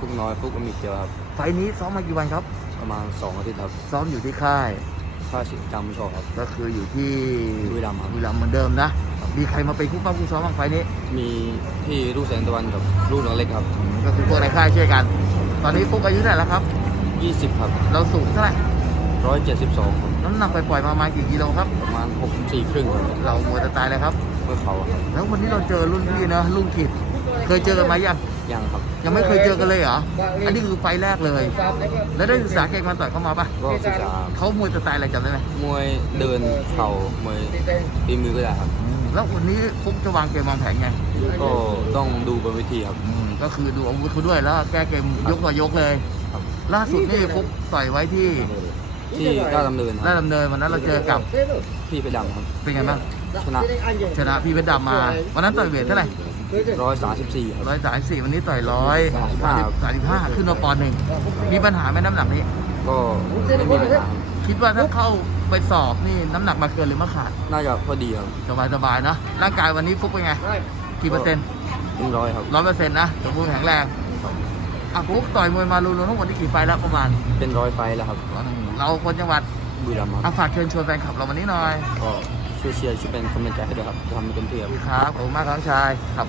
ฟุกน้อยฟุกอมิเกียวครับไฟล์นี้ซ้อมมากี่วันครับ ประมาณสองอาทิตย์ครับซ้อมอยู่ที่ค่าย ค่าชิงจำชอบครับ ก็คืออยู่ที่บุรีรัมย์ครับ บุรีรัมย์เหมือนเดิมนะ มีใครมาเป็นคู่ป้าคู่ซ้อมบ้างไฟล์นี้ มีพี่ลูกแสงตะวันกับลูกน้องเล็กครับ ก็คือพวกในค่ายช่วยกัน ตอนนี้ฟุกอายุเท่าไหร่แล้วครับ 20 ครับ เราสูงเท่าไหร่ 172ครับน้ำหนักไปปล่อยๆมาประมาณกี่กิโลครับ ประมาณ64ครึ่งครับเรามวยจะตายเลยครับเมื่อเขาครับแล้ววันนี้เราเจอรุ่นพี่นะรุ่นกิจเคยเจอกันไหมยังยังครับ ยังไม่เคยเจอกันเลยเหรออันนี้คือไฟล์แรกเลย แล้วได้ศึกษาเกมการต่อยเข้ามาปะก็ศึกษาเขามวยสไตล์อะไรจำได้ไหมมวยเดินเข่ามวยตีมือก็ได้ครับ แล้ววันนี้ฟุกจะวางเกมวางแผนไง ก็ต้องดูบนเวทีครับอืมก็คือดูอาวุธเขาด้วยแล้วแก้เกมยกต่อยกเลยครับล่าสุดนี่ฟุกต่อยไว้ที่ ที่ก้าวดำเนินครารับชดำเนินวันนั้นเราเจอกับพี่ไปดำครับเป็นไงบ้างชนะชนะพี่เพชรดำมา วันนั้นต่อยเวทเท่าไหร่134ครับ ร้อยสามสี่วันนี้ต่อยร้อย35สามสิบห้าขึ้นมาปอนด์หนึ่งมีปัญหาไหมน้ำหนักนี้ ก็ไม่มีปัญหาครับคิดว่าถ้าเข้าไปสอบนี่น้ำหนักมาเกินหรือมาขาดน่าจะพอดีครับสบายสบายๆนะร่างกายวันนี้ฟุกเป็นไง กี่เปอร์เซ็นต์เป็นร้อยครับ ร้อยเปอร์เซ็นต์นะสมบูรณ์แข็งแรง อะฟุกต่อยมวยมารวมๆทั้งหมดที่กี่ไฟล์แล้วประมาณ เป็นร้อยไฟล์แล้วครับเราคนจังหวัดบุรีรัมย์ครับอะฝากเชิญชวนแฟนคลับเราวันนี้หน่อยก็ช่วยเชียร์ช่วยเป็นกำลังใจให้ด้วยครับจะทำให้เต็มที่ครับ ครับขอบคุณมากครับน้องชายครับ